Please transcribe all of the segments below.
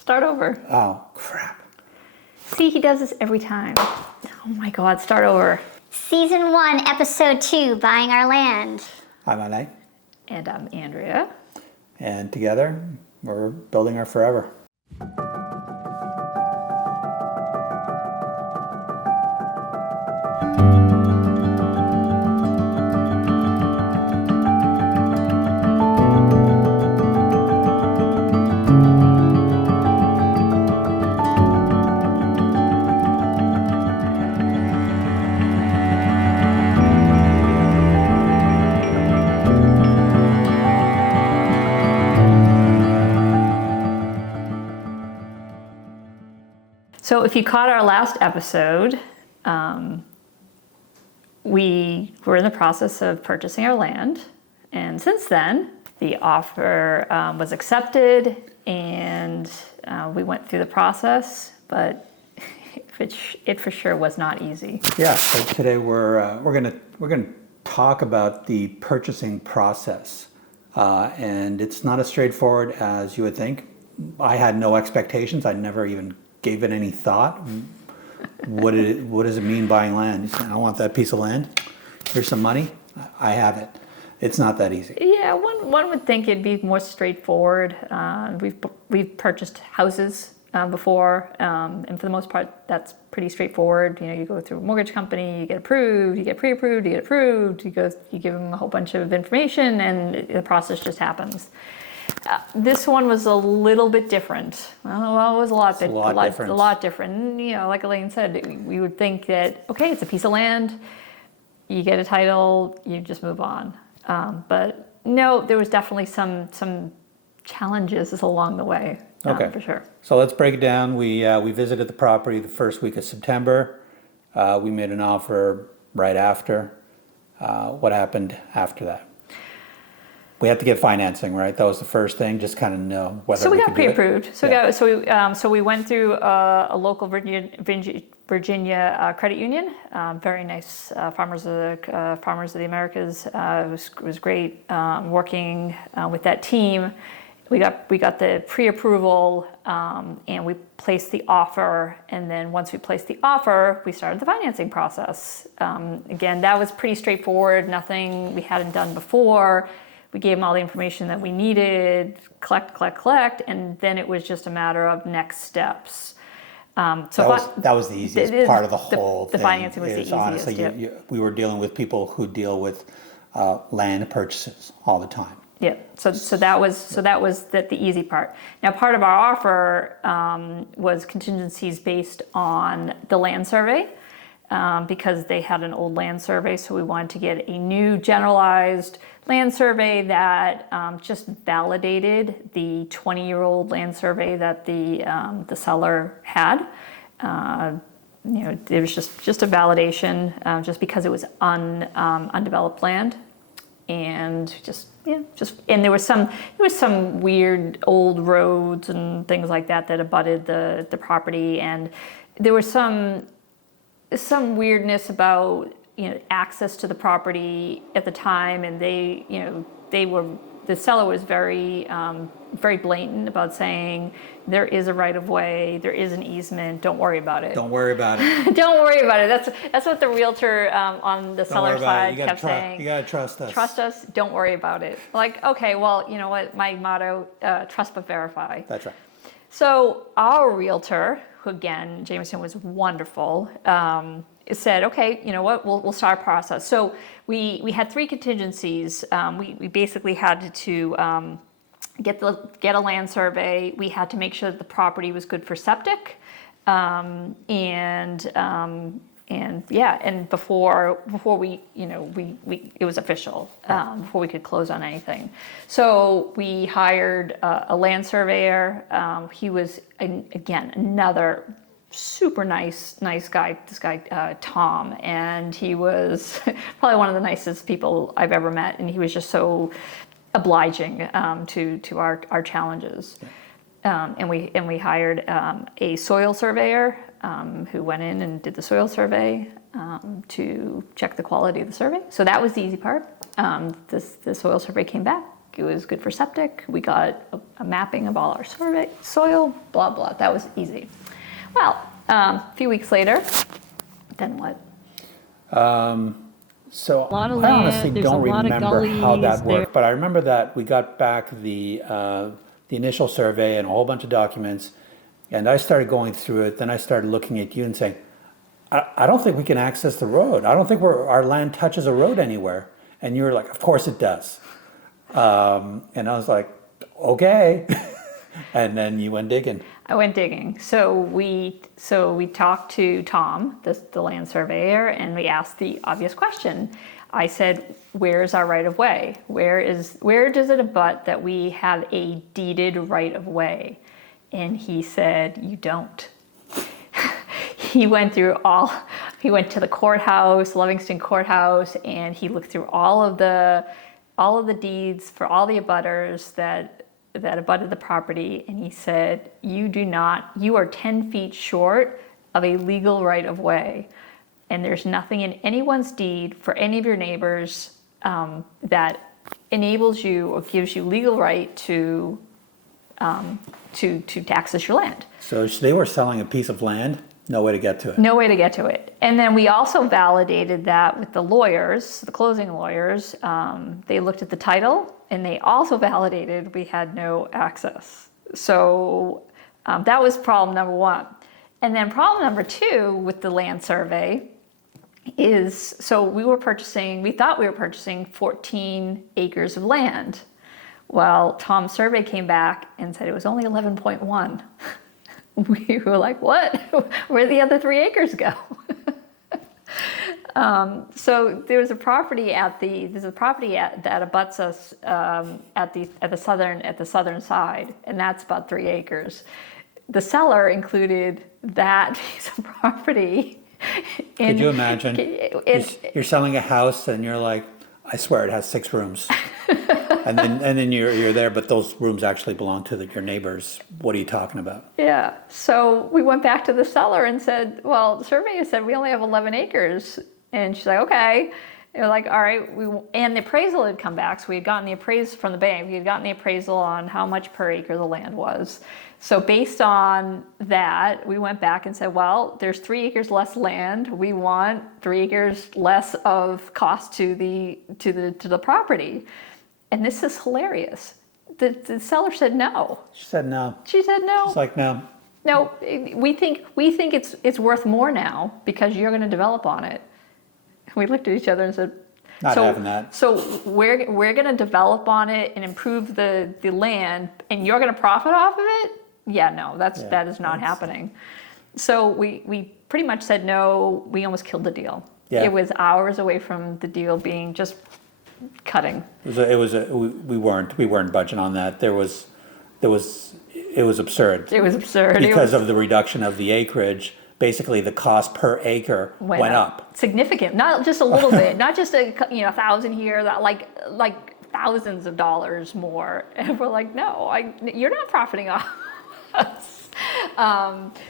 Start over. Oh, crap. See, he does this every time. Oh my God, start over. Season 1, Episode 2, Buying Our Land. I'm Ale. And I'm Andrea. And together, we're building our forever. So if you caught our last episode, we were in the process of purchasing our land. And since then, the offer was accepted and we went through the process, but it for sure was not easy. Yeah, so today we're gonna talk about the purchasing process. And it's not as straightforward as you would think. I had no expectations. I never even gave it any thought. What does it mean buying land? You say, I want that piece of land. Here's some money. I have it. It's not that easy. Yeah, one would think it'd be more straightforward. We've purchased houses before, and for the most part, that's pretty straightforward. You know, you go through a mortgage company, you get approved, you get pre-approved, you get approved. You give them a whole bunch of information, and the process just happens. This one was a little bit different. Well, it was a lot different. You know, like Elaine said, we would think that, okay, it's a piece of land, you get a title, you just move on. But no, there was definitely some challenges along the way, for sure. So let's break it down. We visited the property the first week of September. We made an offer right after. What happened after that? We had to get financing, right? That was the first thing. Just kind of know whether. So we got could do it. pre-approved. So we went through a local Virginia credit union. Very nice Farmers of the Americas. It was great working with that team. We got the pre-approval and we placed the offer. And then once we placed the offer, we started the financing process. Again, that was pretty straightforward. Nothing we hadn't done before. We gave them all the information that we needed, collect, and then it was just a matter of next steps. That was the easiest part of the whole thing. The financing was the easiest. Honestly, we were dealing with people who deal with land purchases all the time. Yeah. So that was the easy part. Now, part of our offer was contingencies based on the land survey. Because they had an old land survey, so we wanted to get a new generalized land survey that just validated the 20-year-old land survey that the seller had. You know, it was just a validation, just because it was undeveloped land, and and there was some weird old roads and things like that abutted the property, and there was some weirdness about, you know, access to the property at the time, and the seller was very blatant about saying there is a right of way, there is an easement, don't worry about it. Don't worry about it. Don't worry about it. That's what the realtor on the seller side kept saying. You gotta trust us. Trust us. Don't worry about it. Like, okay, well, you know what? My motto: trust but verify. That's right. So our realtor, who again, Jameson, was wonderful, said, okay, you know what, we'll start a process. So we had three contingencies. We basically had to get a land survey. We had to make sure that the property was good for septic, and before we, you know, we it was official, before we could close on anything. So we hired a land surveyor. He was again another super nice guy. This guy Tom, and he was probably one of the nicest people I've ever met, and he was just so obliging to our challenges. And we hired a soil surveyor who went in and did the soil survey to check the quality of the survey. So that was the easy part. The soil survey came back It was good for septic. We got a mapping of all our soil, blah, blah. That was easy. Well, a few weeks later, then what? So lot of I honestly land, there's don't a lot of remember how that gullies there. worked, but I remember that we got back the initial survey and a whole bunch of documents, and I started going through it. Then I started looking at you and saying, I don't think we can access the road. I don't think our land touches a road anywhere. And you were like, of course it does. And I was like, okay. And then you went digging. I went digging. So we talked to Tom, the land surveyor, and we asked the obvious question. I said, where's our right of way? Where does it abut that we have a deeded right of way? And he said, you don't. He went to the courthouse, Livingston Courthouse, and he looked through all of the deeds for all the abutters that abutted the property, and he said, you are 10 feet short of a legal right of way, and there's nothing in anyone's deed for any of your neighbors that enables you or gives you legal right to access your land. So they were selling a piece of land, no way to get to it. No way to get to it. And then we also validated that with the lawyers, the closing lawyers. They looked at the title and they also validated we had no access. So that was problem number one. And then problem number two with the land survey is, so we thought we were purchasing 14 acres of land. Well, Tom's survey came back and said it was only 11.1. We were like, what? Where'd the other 3 acres go? So there's a property that abuts us at the southern side, and that's about 3 acres. The seller included that piece of property. Could you imagine? You're selling a house and you're like, I swear it has 6 rooms. and then you're there, but those rooms actually belong to your neighbors. What are you talking about? Yeah. So we went back to the seller and said, well, the surveyor said we only have 11 acres. And she's like, okay. And we're like, all right. And the appraisal had come back. So we had gotten the appraisal from the bank. We had gotten the appraisal on how much per acre the land was. So based on that, we went back and said, well, there's 3 acres less land. We want 3 acres less of cost to the property. And this is hilarious. The seller said no. She said no. She said no. She's like, no. No, we think it's worth more now because you're going to develop on it. We looked at each other and said, Not having that. So we're going to develop on it and improve the land, and you're going to profit off of it? Yeah, no, that is not happening. So we pretty much said no. We almost killed the deal. Yeah. It was hours away from the deal being just cutting. We weren't budging on that. It was absurd. It was absurd. Because of the reduction of the acreage, basically the cost per acre went up. Significant, not just a little bit, not just 1,000 here, that like thousands of dollars more. And we're like, no, you're not profiting off us.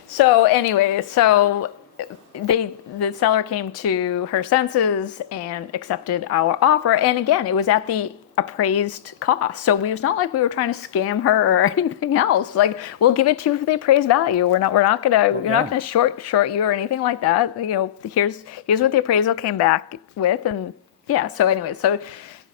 So anyway, the seller came to her senses and accepted our offer. And again, it was at the appraised cost. So it's not like we were trying to scam her or anything else. Like, we'll give it to you for the appraised value. We're not gonna short you or anything like that. Here's what the appraisal came back with, and yeah. So anyway, so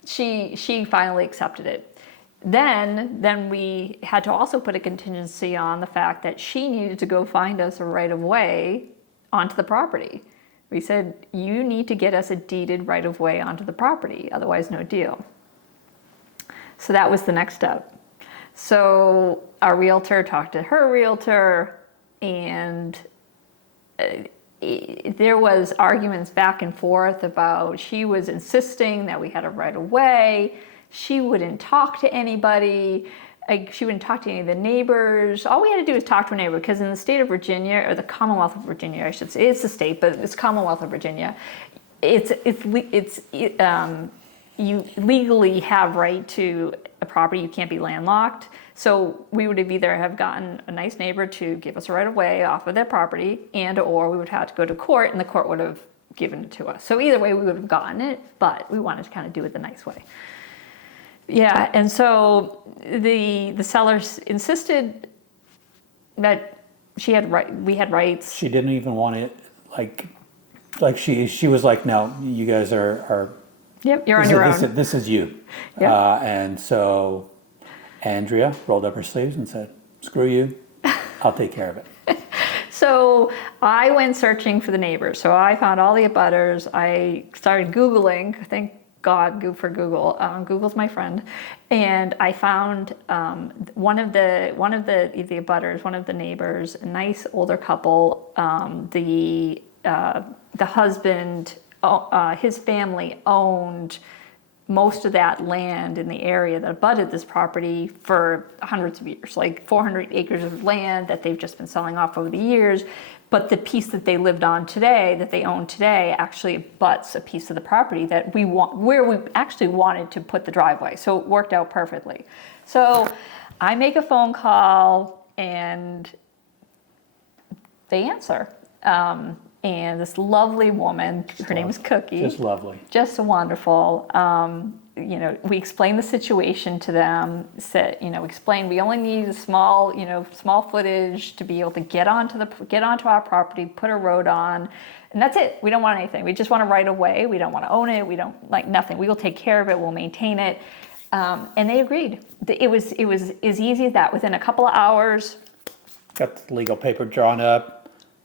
she finally accepted it. Then we had to also put a contingency on the fact that she needed to go find us a right of way onto the property. We said, you need to get us a deeded right of way onto the property, otherwise no deal. So that was the next step. So our realtor talked to her realtor, and there was arguments back and forth about, she was insisting that we had a right of way. She wouldn't talk to anybody. She wouldn't talk to any of the neighbors. All we had to do was talk to a neighbor, because in the state of Virginia, or the Commonwealth of Virginia, I should say, it's a state, but it's Commonwealth of Virginia. You legally have right to a property. You can't be landlocked. So we would have either have gotten a nice neighbor to give us a right of way off of their property, or we would have to go to court, and the court would have given it to us. So either way, we would have gotten it, but we wanted to kind of do it the nice way. Yeah, and so the sellers insisted that we had rights. She didn't even want it, like she was like, no, you guys are Yep, you're on your own. this is you. Yep. And so Andrea rolled up her sleeves and said, screw you, I'll take care of it. So I went searching for the neighbors. So I found all the abutters. I started Googling. Thank God for Google. Google's my friend. And I found one of the abutters, one of the neighbors, a nice older couple. The husband, his family owned most of that land in the area that abutted this property for hundreds of years, like 400 acres of land that they've just been selling off over the years. But the piece that they lived on today, that they own today, actually abuts a piece of the property that where we actually wanted to put the driveway. So it worked out perfectly. So I make a phone call and they answer. And this lovely woman, her name is Cookie. Just lovely. Just wonderful. We explained the situation to them. Said, explained we only need a small footage to be able to get onto our property, put a road on, and that's it. We don't want anything. We just want to right away. We don't want to own it. We don't like nothing. We will take care of it. We'll maintain it. And they agreed. It was as easy as that. Within a couple of hours. Got the legal paper drawn up.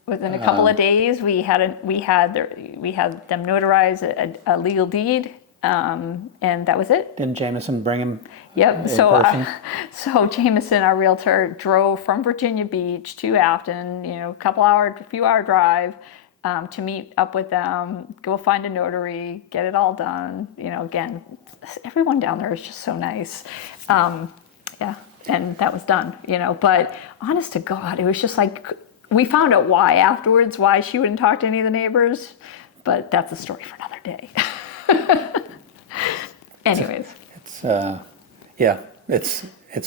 Within a couple of days, we had them notarize a legal deed, and that was it. Didn't Jameson bring him? Yep. So Jameson, our realtor, drove from Virginia Beach to Afton. A few hour drive to meet up with them. Go find a notary, get it all done. Again, everyone down there is just so nice. Yeah, and that was done. But honest to God, it was just like. We found out why she wouldn't talk to any of the neighbors, but that's a story for another day. Anyways. It's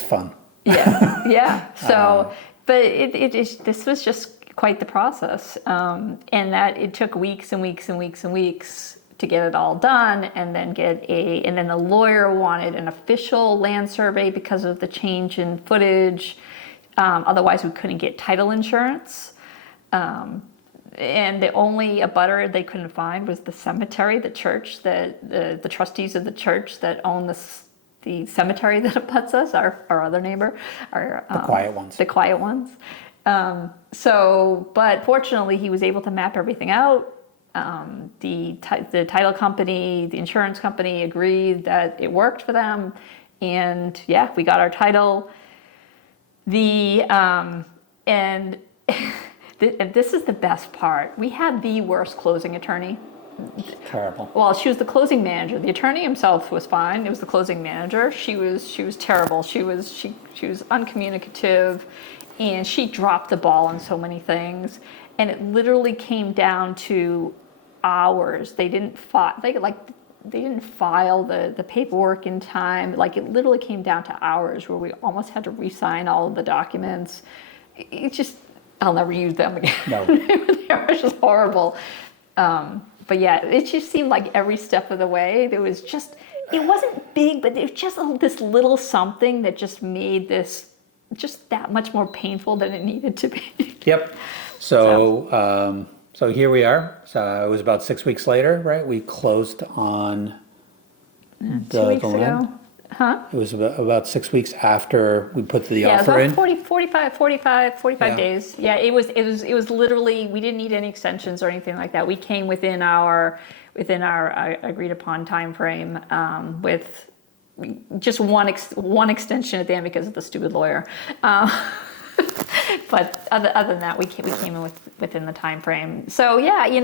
fun. Yeah. So, but this was just quite the process. And that it took weeks and weeks and weeks and weeks to get it all done, and then and then the lawyer wanted an official land survey because of the change in footage. Otherwise, we couldn't get title insurance. And the only abutter they couldn't find was the cemetery, the church, the trustees of the church that own the cemetery that abuts us, our other neighbor, the quiet ones. The quiet ones. But fortunately, he was able to map everything out. The title company, the insurance company agreed that it worked for them. And yeah, we got our title. And this is the best part. We had the worst closing attorney. Terrible. Well, she was the closing manager. The attorney himself was fine. It was the closing manager. She was terrible. She was uncommunicative, and she dropped the ball on so many things. And it literally came down to hours. They didn't file the paperwork in time. Like, it literally came down to hours where we almost had to re-sign all of the documents. It's just, I'll never use them again. No. They were just horrible. But yeah, it just seemed like every step of the way, it wasn't big, but it was just this little something that just made this just that much more painful than it needed to be. Yep. So here we are. So it was about 6 weeks later, right? We closed on 2 weeks land. ago. Huh? It was about 6 weeks after we put the offer in. Yeah, about 45 days. Yeah, it was literally, we didn't need any extensions or anything like that. We came within our agreed upon time frame with just one extension at the end because of the stupid lawyer. But other than that, we came in within the time frame. So yeah, it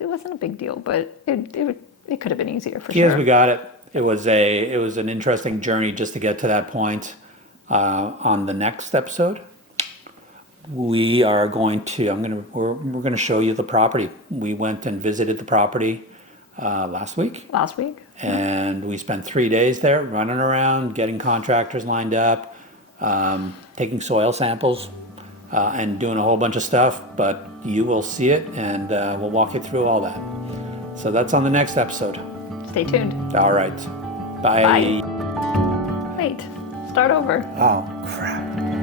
wasn't a big deal, but it could have been easier for sure. Yes, we got it. It was an interesting journey just to get to that point. On the next episode, we're going to show you the property. We went and visited the property last week. And we spent 3 days there running around, getting contractors lined up, taking soil samples, and doing a whole bunch of stuff. But you will see it, and we'll walk you through all that. So that's on the next episode. Stay tuned. All right. Bye. Bye. Wait, start over. Oh, crap.